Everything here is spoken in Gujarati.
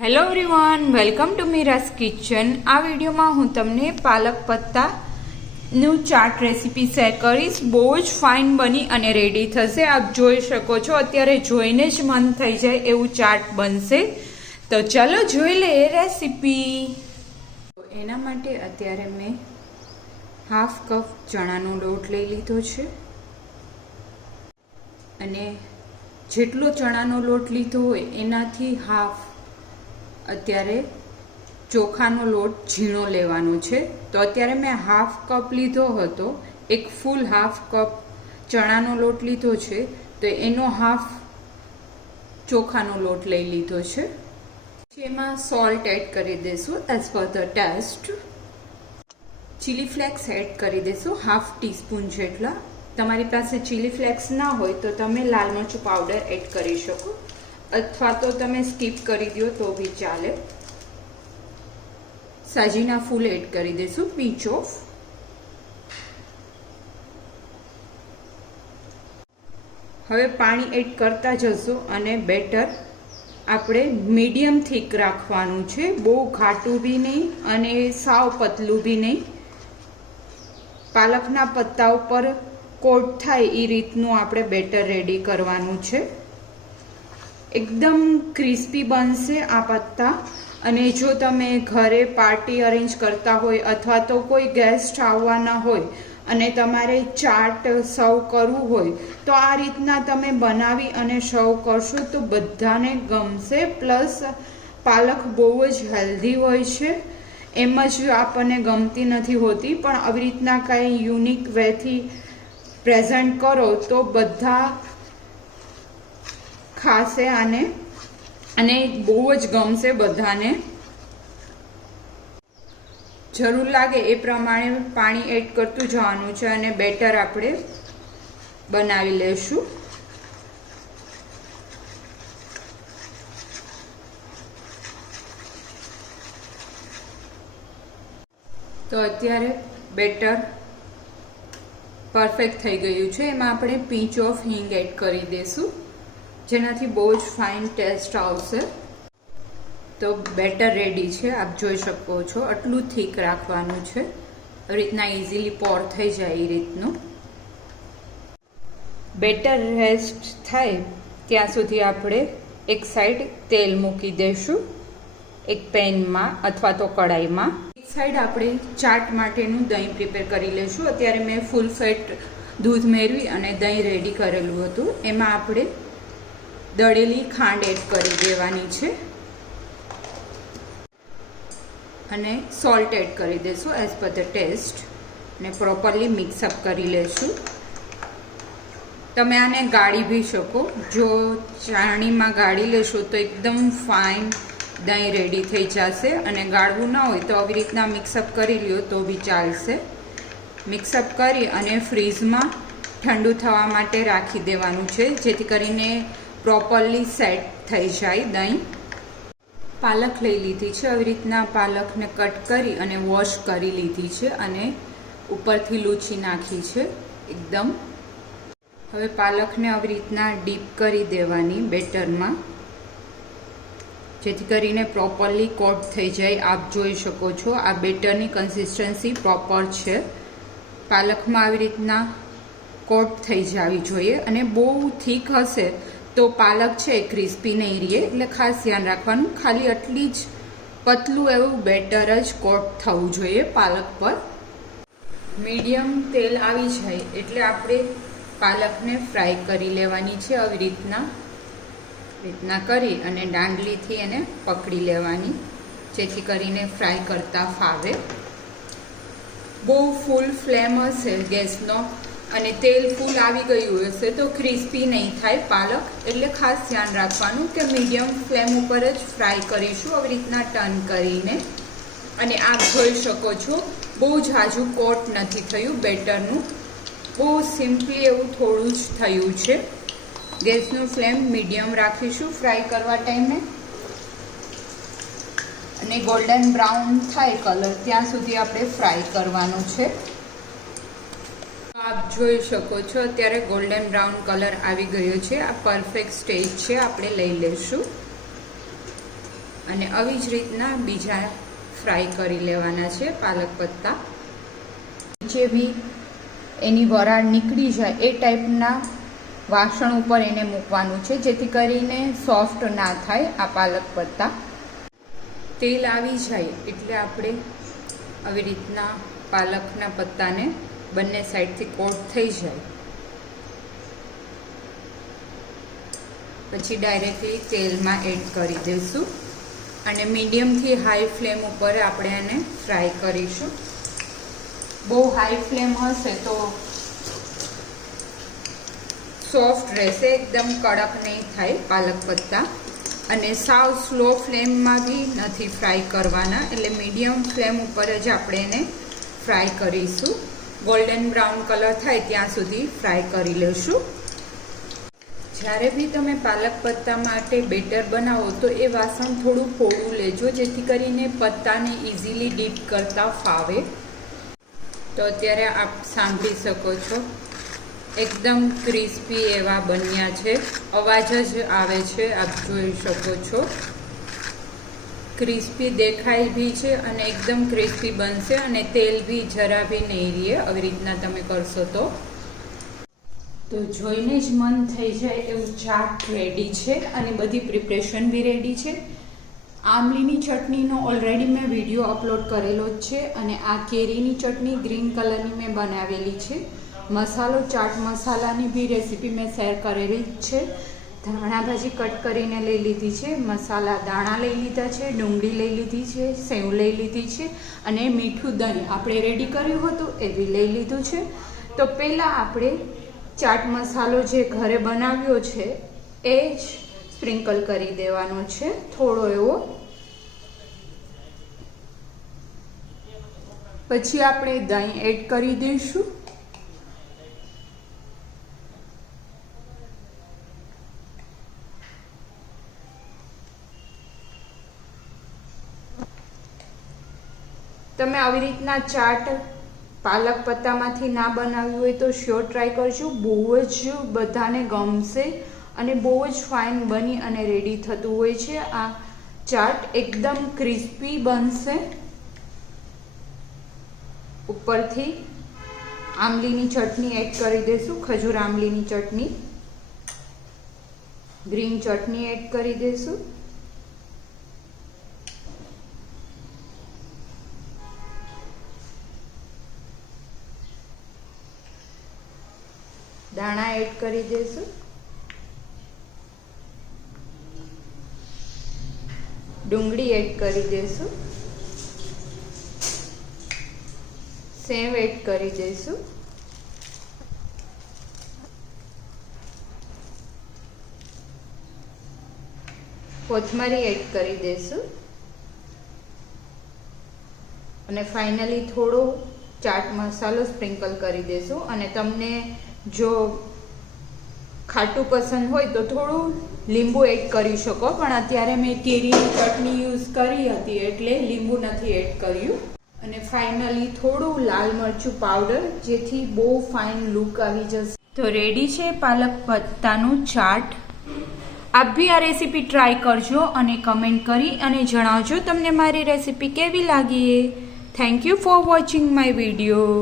Hello everyone, welcome to Meera's kitchen. આ વિડીયોમાં હું તમને પાલક પત્તાનું ચાટ રેસીપી શેર કરીશ। બહુ જ ફાઇન બની અને રેડી થશે। આપ જોઈ શકો છો, અત્યારે જોઈને જ મન થઈ જાય એવું ચાટ બનશે। તો ચલો જોઈ લે એ રેસીપી। એના માટે અત્યારે મેં હાફ કપ ચણાનો લોટ લઈ લીધો છે અને જેટલો ચણાનો લોટ લીધો હોય એનાથી હાફ અત્યારે ચોખાનો લોટ ઝીણો લેવાનો છે। તો અત્યારે મેં હાફ કપ લીધો હતો, એક ફૂલ હાફ કપ ચણાનો લોટ લીધો છે, તો એનો હાફ ચોખાનો લોટ લઈ લીધો છે। એમાં સોલ્ટ એડ કરી દઈશું as per the taste. Chilli flakes add કરી દઈશું હાફ ટીસ્પૂન જેટલા। તમારી પાસે ચીલી ફ્લેક્સ ના હોય તો તમે લાલ મરચું પાવડર એડ કરી શકો, અથવા તો તમે સ્કીપ કરી દો તો બી ચાલે। સાજીના ફૂલ એડ કરી દઈશું, પીંચ ઓફ। હવે પાણી એડ કરતા જશું અને બેટર આપણે મીડિયમ થીક રાખવાનું છે, બહુ ઘાટું બી નહીં અને સાવ પતલું બી નહીં। પાલકના પત્તા ઉપર કોટ થાય એ રીતનું આપણે બેટર રેડી કરવાનું છે। એકદમ ક્રિસ્પી બનશે આ પત્તા। અને જો તમે ઘરે પાર્ટી અરેન્જ કરતા હોય અથવા તો કોઈ ગેસ્ટ આવવાના હોય અને તમારે ચાટ સર્વ કરવું હોય તો આ રીતના તમે બનાવી અને સર્વ કરશો તો બધાને ગમશે। પ્લસ પાલક બહુ જ હેલ્ધી હોય છે, એમ જ આપણને ગમતી નથી હોતી, પણ આવી રીતના કંઈ યુનિક વેથી પ્રેઝન્ટ કરો તો બધા ખાશે આને અને બહુ જ ગમશે બધાને। જરૂર લાગે એ પ્રમાણે પાણી એડ કરતું જવાનું છે અને બેટર આપણે બનાવી લેશું। તો અત્યારે બેટર પરફેક્ટ થઈ ગયું છે। એમાં આપણે પીંચ ઓફ હિંગ એડ કરી દઈશું, જેનાથી બહુ જ ફાઇન ટેસ્ટ આવશે। તો બેટર રેડી છે, આપ જોઈ શકો છો। આટલું થીક રાખવાનું છે, આવી રીતના ઇઝીલી પોર થઈ જાય એ રીતનું। બેટર રેસ્ટ થાય ત્યાં સુધી આપણે એક સાઈડ તેલ મૂકી દઈશું, એક પેનમાં અથવા તો કડાઈમાં। એક સાઈડ આપણે ચાટ માટેનું દહીં પ્રિપેર કરી લઈશું। અત્યારે મેં ફૂલ ફેટ દૂધ મેળવી અને દહીં રેડી કરેલું હતું, એમાં આપણે દળેલી ખાંડ એડ કરી દેવાની છે અને સોલ્ટ એડ કરી દઈશું એઝ પર ધ ટેસ્ટ અને પ્રોપરલી મિક્સઅપ કરી લેશું। તમે આને ગાળી બી શકો, જો ચાળણીમાં ગાળી લેશો તો એકદમ ફાઇન દહીં રેડી થઈ જશે, અને ગાળવું ના હોય તો આવી રીતના મિક્સઅપ કરી લ્યો તો બી ચાલશે। મિક્સઅપ કરી અને ફ્રીઝમાં ઠંડુ થવા માટે રાખી દેવાનું છે, જેથી કરીને પ્રોપરલી સેટ થઈ જાય દહીં। પાલક લઈ લીધી છે, આવી રીતના પાલકને કટ કરી અને વોશ કરી લીધી છે અને ઉપરથી લૂછી નાખી છે એકદમ। હવે પાલકને આવી રીતના ડીપ કરી દેવાની બેટરમાં, જેથી કરીને પ્રોપરલી કોટ થઈ જાય। આપ જોઈ શકો છો આ બેટરની કન્સિસ્ટન્સી પ્રોપર છે, પાલકમાં આવી રીતના કોટ થઈ જવી જોઈએ। અને બહુ થીક હશે તો પાલક છે ક્રિસ્પી નહીં રહે, એટલે ખાસ ધ્યાન રાખવાનું। ખાલી આટલી જ પતલું એવું બેટર જ કોટ થવું જોઈએ પાલક પર। મીડિયમ તેલ આવી જાય એટલે આપણે પાલકને ફ્રાય કરી લેવાની છે, આવી રીતના કરી અને દાંડલીથી એને પકડી લેવાની, જેથી કરીને ફ્રાય કરતા ફાવે। બહુ ફૂલ ફ્લેમ હશે ગેસનો અને તેલ ફૂલ આવી ગયું હશે તો ક્રિસ્પી નહીં થાય પાલક, એટલે ખાસ ધ્યાન રાખવાનું કે મીડિયમ ફ્લેમ ઉપર જ ફ્રાય કરીશું આવી રીતના ટર્ન કરીને। અને આપ જોઈ શકો છો બહુ ઝાઝું કોટ નથી થયું બેટરનું, બહુ સિમ્પલી એવું થોડું જ થયું છે। ગેસનું ફ્લેમ મીડિયમ રાખીશું ફ્રાય કરવા ટાઈમે, અને ગોલ્ડન બ્રાઉન થાય કલર ત્યાં સુધી આપણે ફ્રાય કરવાનું છે। આપ જોઈ શકો છો અત્યારે ગોલ્ડન બ્રાઉન કલર આવી ગયો છે, આ પરફેક્ટ સ્ટેજ છે, આપણે લઈ લઈશું। અને આવી જ રીતના બીજા ફ્રાય કરી લેવાના છે પાલક પત્તા. જે બી એની વરાળ નીકળી જાય એ ટાઈપના વાસણ ઉપર એને મૂકવાનું છે, જેથી કરીને સોફ્ટ ના થાય આ પાલક પત્તા. તેલ આવી જાય એટલે આપણે આવી રીતના પાલકના પત્તાને બંને સાઈડથી કોટ થઈ જાય પછી ડાયરેક્ટલી તેલમાં એડ કરી દઈશું અને મીડિયમથી હાઈ ફ્લેમ ઉપર આપણે એને ફ્રાય કરીશું. બહુ હાઈ ફ્લેમ હશે તો સોફ્ટ રહેશે, એકદમ કડક નહીં થાય પાલક પત્તા. અને સાવ સ્લો ફ્લેમમાં બી નથી ફ્રાય કરવાના, એટલે મીડિયમ ફ્લેમ ઉપર જ આપણે એને ફ્રાય કરીશું. ગોલ્ડન બ્રાઉન કલર થાય ત્યાં સુધી ફ્રાય કરી લઈશું. જ્યારે બી તમે પાલક પત્તા માટે બેટર બનાવો તો એ વાસણ થોડું પોળું લેજો, જેથી કરીને પત્તાને ઇઝીલી ડીપ કરતા ફાવે. તો અત્યારે આપ સાંભળી શકો છો એકદમ ક્રિસ્પી એવા બન્યા છે, અવાજ જ આવે છે, આપ જોઈ શકો છો. ક્રિસ્પી દેખાય બી છે અને એકદમ ક્રિસ્પી બનશે અને તેલ બી જરા બી નહીં રહે આવી રીતના તમે કરશો તો જોઈને જ મન થઈ જાય એવું ચાટ રેડી છે અને બધી પ્રિપરેશન બી રેડી છે. આંબલીની ચટણીનો ઓલરેડી મેં વિડીયો અપલોડ કરેલો જ છે અને આ કેરીની ચટણી ગ્રીન કલરની મેં બનાવેલી છે. મસાલો ચાટ મસાલાની બી રેસીપી મેં શેર કરેલી જ છે. ધાણા ભાજી કટ કરીને લઈ લીધી છે, મસાલા દાણા લઈ લીધા છે, ડુંગળી લઈ લીધી છે, સેવ લઈ લીધી છે અને મીઠું દહીં આપણે રેડી કર્યું હતું એ બી લઈ લીધું છે. તો પહેલાં આપણે ચાટ મસાલો જે ઘરે બનાવ્યો છે એ જ સ્પ્રિંકલ કરી દેવાનો છે થોડો એવો. પછી આપણે દહીં એડ કરી દઈશું. તમે આવી રીતના ચાટ પાલક પત્તામાંથી ના બનાવ્યું હોય તો શ્યોર ટ્રાય કરજો, બહુ જ બધાને ગમશે અને બહુ જ ફાઇન બની અને રેડી થતું હોય છે. આ ચાટ એકદમ ક્રિસ્પી બનશે. ઉપરથી આંબલીની ચટણી એડ કરી દઈશું, ખજૂર આંબલીની ચટણી, ગ્રીન ચટણી એડ કરી દઈશું. દાણા એડ કરી દઈશું. ડુંગળી એડ કરી દઈશું. સેવ એડ કરી દઈશું. કોથમરી એડ કરી દઈશું અને ફાઇનલી થોડો ચાટ મસાલો સ્પ્રિંકલ કરી દઈશું. અને તમને જો ખાટું પસંદ હોય તો થોડું લીંબુ એડ કરી શકો, પણ અત્યારે મેં કેરીની ચટણી યુઝ કરી હતી એટલે લીંબુ નથી એડ કર્યું. અને ફાઇનલી થોડું લાલ મરચું પાવડર, જેથી બહુ ફાઇન લુક આવી જશે. તો રેડી છે પાલક પત્તાનું ચાટ. આપ બી આ રેસીપી ટ્રાય કરજો અને કમેન્ટ કરી અને જણાવજો તમને મારી રેસીપી કેવી લાગી. Thank you for watching my video.